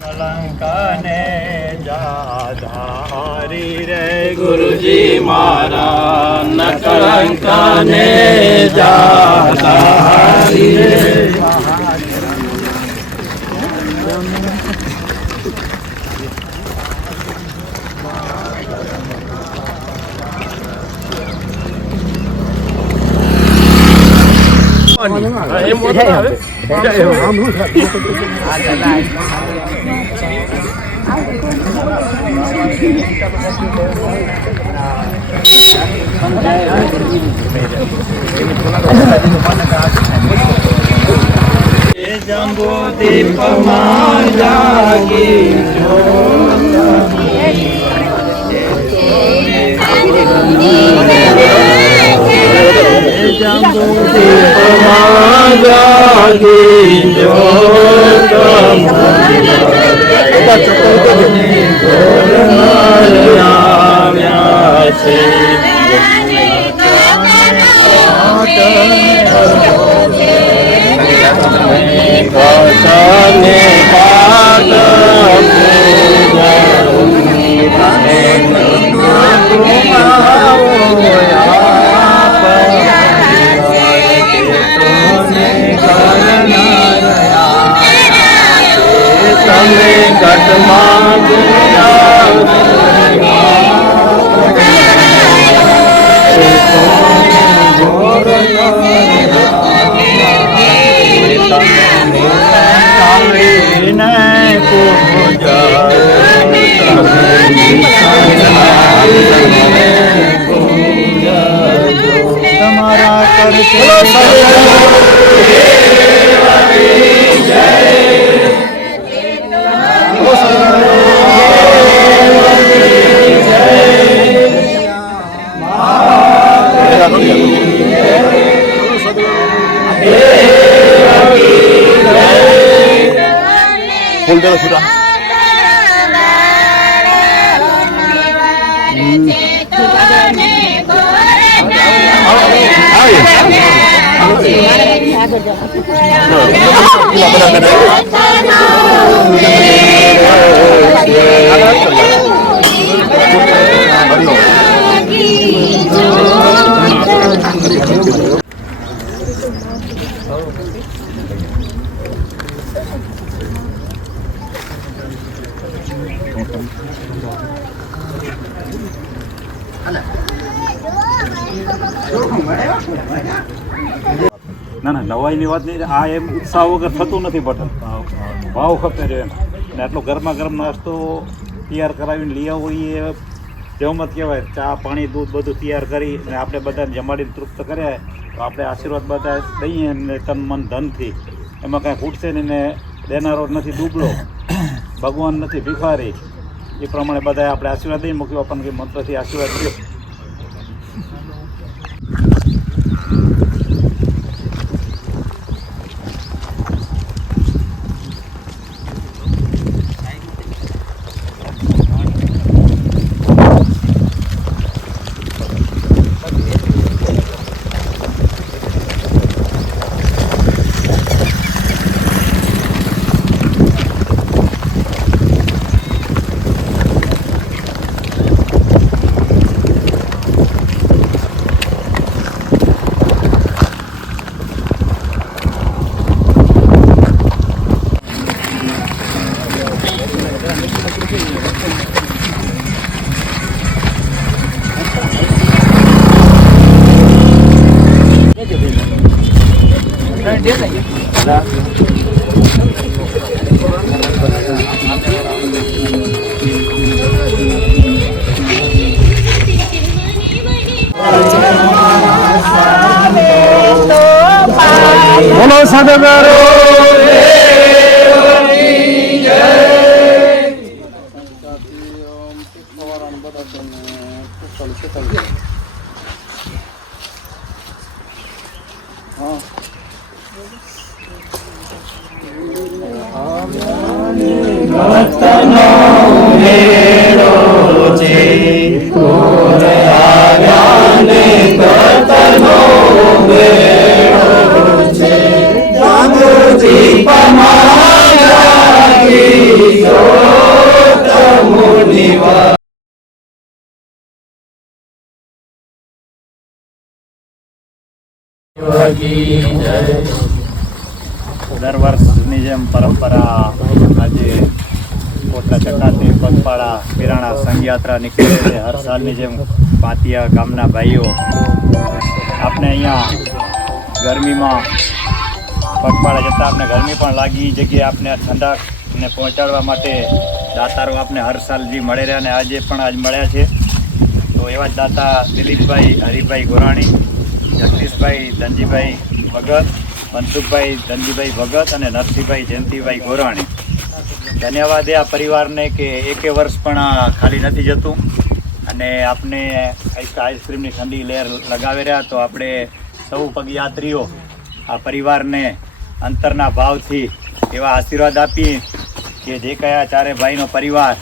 કલંકને જાધારી રે ગુરુજી મારા ન કલંકને જાધારી રે. જંબુ દીપમાં જાગી જંબુ દીપમાં જાગી જ્યોત આવ્યા છે. કસને પાદ તમે ઘટમાં તમારા કરશે ફૂલ દેવો છૂટા ના ના નવાઈની વાત નહીં. આ એમ ઉત્સાહ વગર થતું નથી બટન ભાવ ખપે રહ્યો એમ ને આટલો ગરમા ગરમ નાસ્તો તૈયાર કરાવીને લઈ આવવો એ જમત કહેવાય. ચા પાણી દૂધ બધું તૈયાર કરી અને આપણે બધાને જમાડીને તૃપ્ત કર્યા તો આપણે આશીર્વાદ બધા દઈએ એમને તન મન ધનથી. એમાં કાંઈ ખૂટશે નહીં ને દેનારો નથી દુબળો, ભગવાન નથી ભિખારી. એ પ્રમાણે બધાએ આપણે આશીર્વાદ દઈ મૂક્યો. આપણને કંઈ મંત્રથી આશીર્વાદ દો. બોલો સાધુદારો Pamaya દર વર્ષની જેમ પરંપરા આજે કોટડા ચકાથી પગપાળા પિરાણા સંઘયાત્રા નીકળે છે. હર સાલની જેમ પાતિયા ગામના ભાઈઓ આપણે અહીંયા ગરમીમાં પગપાળા જતાં આપણે ગરમી પણ લાગી એ જગ્યાએ આપણે ઠંડકને પહોંચાડવા માટે દાતારો આપણે હર સાલ જે મળે રહ્યા અને આજે પણ આજ મળ્યા છે. તો એવા જ દાતા દિલીપભાઈ હરિભાઈ ગોરાણી, જગદીશભાઈ ધનજીભાઈ ભગત, મનસુખભાઈ ધનજીભાઈ ભગત અને નરસિંહભાઈ જયંતિભાઈ ગોરાણી. ધન્યવાદ એ આ પરિવારને કે એકે વર્ષ પણ આ ખાલી નથી જતું અને આપણે આઈસ્ક્રીમની ઠંડી લહેર લગાવી રહ્યા. તો આપણે સૌ પગયાત્રીઓ આ પરિવારને અંતરના ભાવથી એવા આશીર્વાદ આપીએ કે જે કયા ચારે ભાઈનો પરિવાર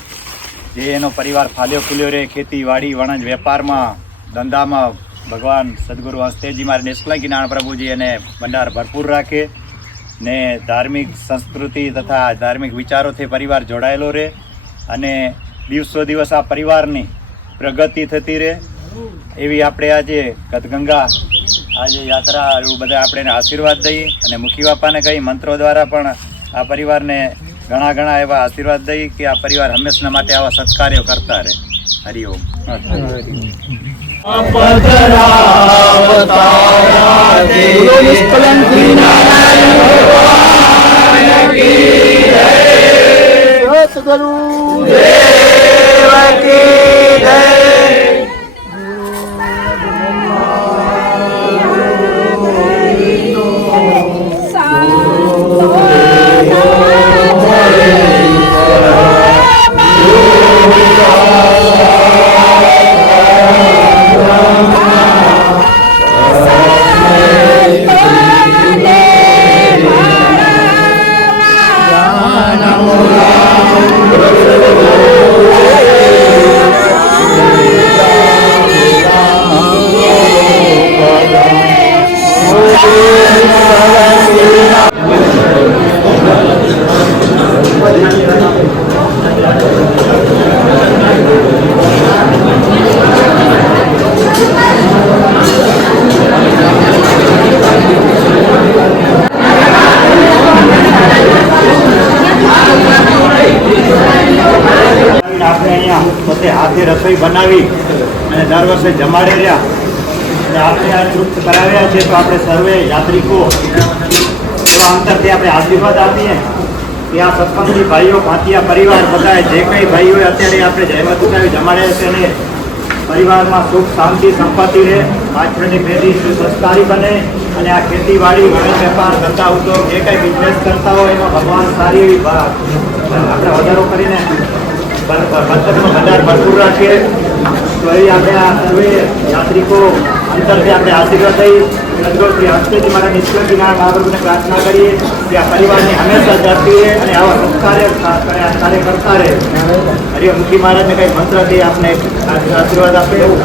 જે એનો પરિવાર ફાલ્યો ફૂલ્યો રહે, ખેતીવાડી વણજ વેપારમાં ધંધામાં ભગવાન સદગુરુ હસ્તેજી મારે નિષ્કલંકી નારાયણ પ્રભુજી એને ભંડાર ભરપૂર રાખે ને ધાર્મિક સંસ્કૃતિ તથા ધાર્મિક વિચારોથી પરિવાર જોડાયેલો રહે અને દિવસો દિવસ આ પરિવારની પ્રગતિ થતી રહે એવી આપણે આજે ગતગંગા આજે યાત્રા એવું બધા આપણે એને આશીર્વાદ દઈએ અને મુખી બાપાને કહી મંત્રો દ્વારા પણ આ પરિવારને ઘણા એવા આશીર્વાદ દઈએ કે આ પરિવાર હંમેશા માટે આવા સત્કાર્યો કરતા રહે. હરિઓમ. પોતે હાથે રસોઈ બનાવી અને દર વર્ષે જમાડે રહ્યા અને આપણે આ તૃપ્ત કરાવ્યા છે. તો આપણે સર્વે યાત્રિકો એવા અંતરથી આપણે આશીર્વાદ આપીએ કે આ સત્સંગી ભાઈઓ ભાતિયા પરિવાર બધા જે કંઈ ભાઈઓએ અત્યારે આપણે જહેમત ઉઠાવી જમાડ્યા છે એને પરિવારમાં સુખ શાંતિ સંપત્તિ રહે, પાછળની પેઢી સુસંસ્કારી બને અને આ ખેતીવાડી વણજ વેપાર ધંધા ઉદ્યોગ જે કંઈ બિઝનેસ કરતા હોય એમાં ભગવાન સારી એવી આપણે વધારો કરીને બચતનો ભંડાર ભરપૂર રાખીએ. તો એ આપણે આ સર્વે યાત્રિકો અંતરથી આપણે આશીર્વાદ દઈ સદગુરુ શ્રી હસ્તેજી મારા નિષ્કલંકી નારાયણ મહાપ્રભુને પ્રાર્થના કરીએ કે આ પરિવારની હંમેશા જતી રહે અને આવા સત્કાર્ય કાર્ય કરતા રહે. હરિ મુખી મહારાજને કંઈ મંત્રથી આપણે આશીર્વાદ આપે એવું.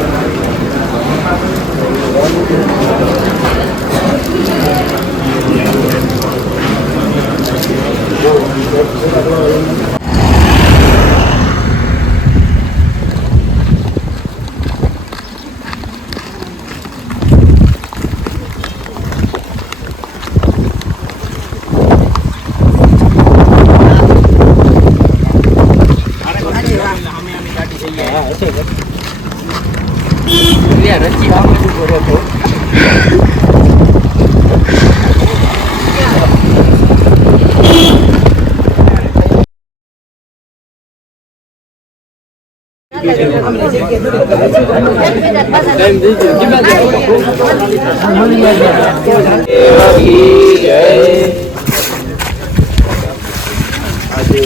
આજે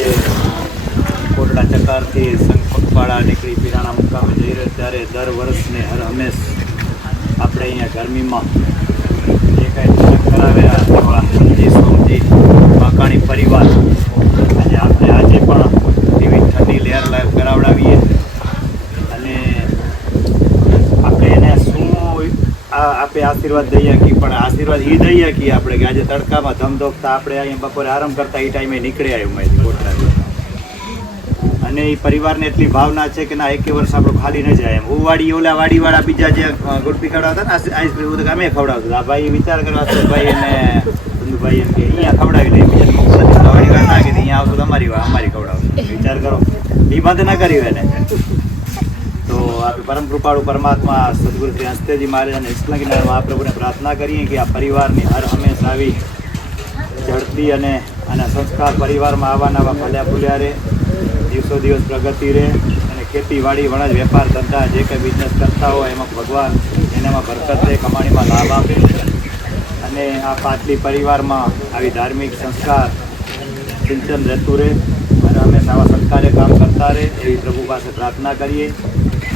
કોટડા ચકારથી પગપાળા નીકળી પિરાણા મુકામે જઈ રહ્યો ત્યારે દર વર્ષને હર હંમેશ આપણે અહીંયા ગરમીમાં જે કાંઈ કરાવ્યા એવા સમજી સોમજી વાકાણી પરિવાર આજે આપણે આજે પણ એવી ઠંડી લહેર કરાવડાવીએ અને આપણે એને શું આપણે આશીર્વાદ દઈએ કે પણ આશીર્વાદ એ દઈએ કે આપણે કે આજે તડકામાં ધમધોકતા આપણે અહીંયા બપોરે આરામ કરતા એ ટાઈમે નીકળ્યા અહીંયાથી કોટડાથી અને એ પરિવારને એટલી ભાવના છે કે ના એક વર્ષ આપણું ખાલી ન જાય એમ. હું વાડી ઓલા વાડીવાળા બીજા જે ગુડપી ખવડાવતા ને આઈસ્ક્રીમ બધું અમે ખવડાવતું. આ ભાઈ વિચાર કરવા ભાઈ એને ભાઈ એમ કે અહીંયા ખવડાવી લે, બીજા વાડીવાળા ના કે અહીંયા આવતું અમારી ખવડાવતું. વિચાર કરો, એ બંધ ના કર્યું એને. તો આપણે પરમ કૃપાળુ પરમાત્મા સદગુરુ શ્રી હસ્તેજી મહારાજ અને વિશ્વનાથ મહાપ્રભુને પ્રાર્થના કરીએ કે આ પરિવારની હર હંમેશા આવી ઝડપી અને સંસ્કાર પરિવારમાં આવા નવા ફલ્યા ફૂલ્યા રહે, દિવસો દિવસ પ્રગતિ રહે અને ખેતીવાડી વણજ વેપાર ધંધા જે કંઈ બિઝનેસ કરતા હોય એમાં ભગવાન એનામાં બરકત રહે, કમાણીમાં લાભ આપે અને આ પાટલી પરિવારમાં આવી ધાર્મિક સંસ્કાર સિંચન રહેતું રહે અને હંમેશા આવા સત્કાર્ય કામ કરતા રહે એવી પ્રભુ પાસે પ્રાર્થના કરીએ.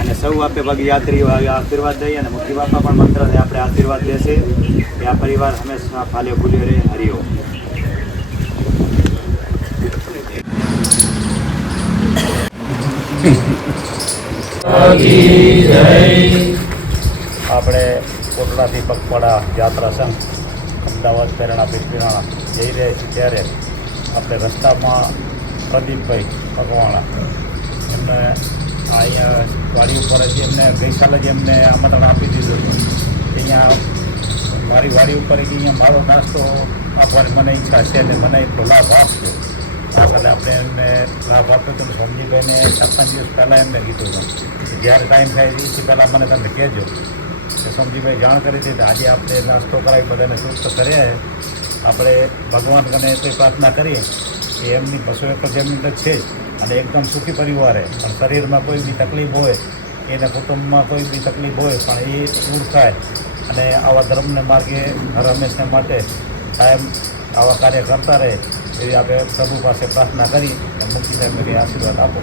અને સૌ આપણે ભગયાત્રીઓ આશીર્વાદ દઈએ અને મુક્તિ બાપા પણ મંત્રથી આપણે આશીર્વાદ દેશે કે આ પરિવાર હંમેશા ફાલ્યો ફૂલ્યો રહે. હરિઓમ. આપણે કોટડાથી પગપાળા યાત્રા સંઘ અમદાવાદ પ્રેરણા પીરણા જઈ રહ્યા છીએ ત્યારે આપણે રસ્તામાં પ્રદીપભાઈ ભગવાણા એમને અહીંયા વાડી ઉપર જ એમને ગઈકાલે જ એમને આમંત્રણ આપી દીધું હતું. અહીંયા મારી વાડી ઉપર અહીંયા મારો નાસ્તો આપવાની મને ઈચ્છા છે અને મને એટલો લાભ આપજો. આ સાથે આપણે એમને લાભ આપ્યો હતો. સોમજીભાઈને 7 દિવસ પહેલાં એમને કીધું હતું જ્યારે ટાઈમ થાય એથી પહેલાં મને તમને કહેજો. કે સોમજીભાઈ જાણ કરી હતી કે આજે આપણે નાસ્તો કરાવી બધાને સુસ્ત કર્યા. આપણે ભગવાન કને એટલી પ્રાર્થના કરીએ કે એમની 200 એકર જમીન તો છે જ અને એકદમ સુખી પરિવાર છે, પણ શરીરમાં કોઈ બી તકલીફ હોય, એના કુટુંબમાં કોઈ બી તકલીફ હોય પણ એ દૂર થાય અને આવા ધર્મને માર્ગે હર હંમેશા માટે કાયમ આવા કાર્ય કરતા રહે એવી આપણે પ્રભુ પાસે પ્રાર્થના કરી મુક્તિ સાહેબને કંઈ આશીર્વાદ આપો.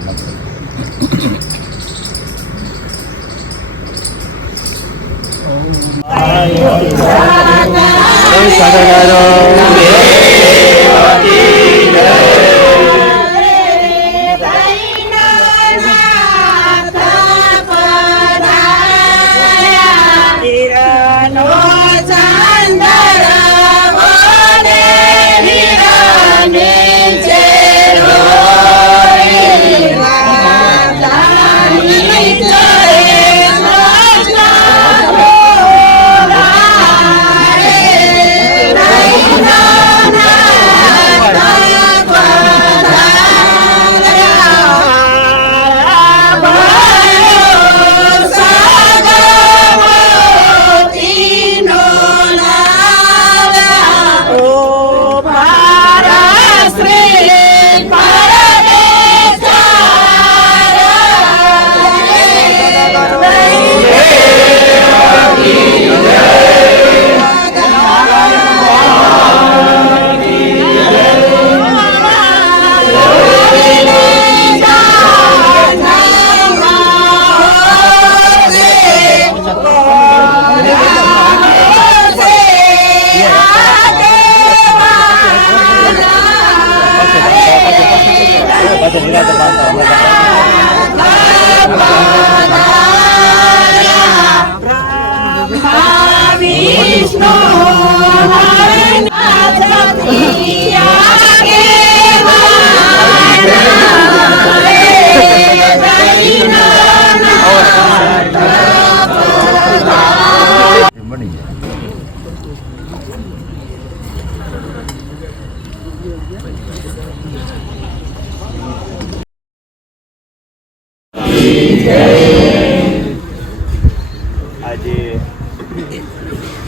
આજે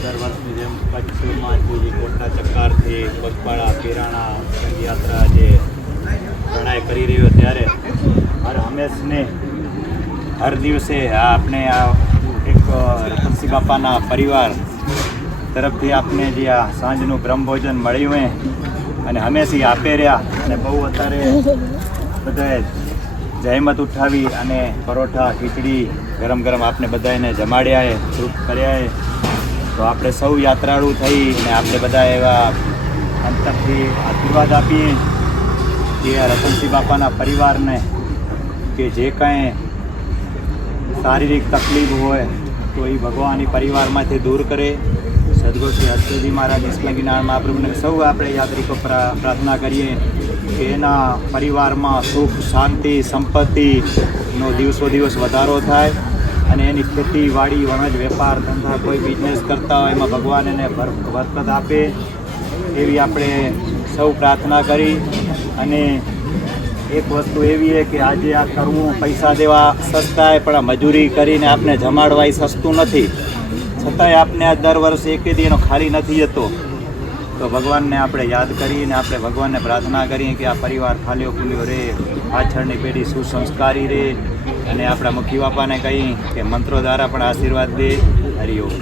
દર વર્ષની જેમ કચ્છમાં જે કોટડા ચક્કારથી પગપાળા પીરાણા યાત્રા જે પ્રણય કરી રહ્યો ત્યારે હર હંમેશને હર દિવસે આપણે આ એક રતનસિંહ બાપાના પરિવાર તરફથી આપને જે આ સાંજનું બ્રહ્મભોજન મળ્યું હોય અને હંમેશા આપે રહ્યા અને બહુ અત્યારે બધાએ જહેમત ઉઠાવી અને પરોઠા ખીચડી ગરમ ગરમ આપણે બધાને જમાડ્યા તૃપ્ત કર્યા. તો આપણે સૌ યાત્રાળુ થઈ અને આપણે બધા એવા અંતરથી આશીર્વાદ આપીએ કે રતનસિંહ બાપાના પરિવારને કે જે કાંઈ શારીરિક તકલીફ હોય તો એ ભગવાન પરિવારમાંથી દૂર કરે. સદગુરુ શ્રી હસ્તેજી મહારાજ નિષ્કલંકી નારાયણ મહાપ્રભુને સૌ આપણે યાત્રિકો પ્રાર્થના કરીએ કે એના પરિવારમાં સુખ શાંતિ સંપત્તિનો દિવસો દિવસ વધારો થાય અને એની ખેતીવાડી વણજ વેપાર ધંધા કોઈ બિઝનેસ કરતા હોય એમાં ભગવાન એને બરકત આપે એવી આપણે સૌ પ્રાર્થના કરી. અને એક વસ્તુ એવી છે કે આજે આ કરવું પૈસા દેવા સસ્તા પણ આ મજૂરી કરીને આપણે જમાડવા એ સસ્તું નથી, છતાંય આપણે આ દર વર્ષે એકે દી એનો ખાલી નથી જતો. તો ભગવાનને આપણે યાદ કરીને આપણે ભગવાનને પ્રાર્થના કરીએ કે આ પરિવાર ખાલીઓ ખુલ્યો રહે, પાછળની પેઢી સુસંસ્કારી રહે અને આપણા મુખી બાપાને કહી કે મંત્રો દ્વારા પણ આશીર્વાદ દે. હરિઓમ.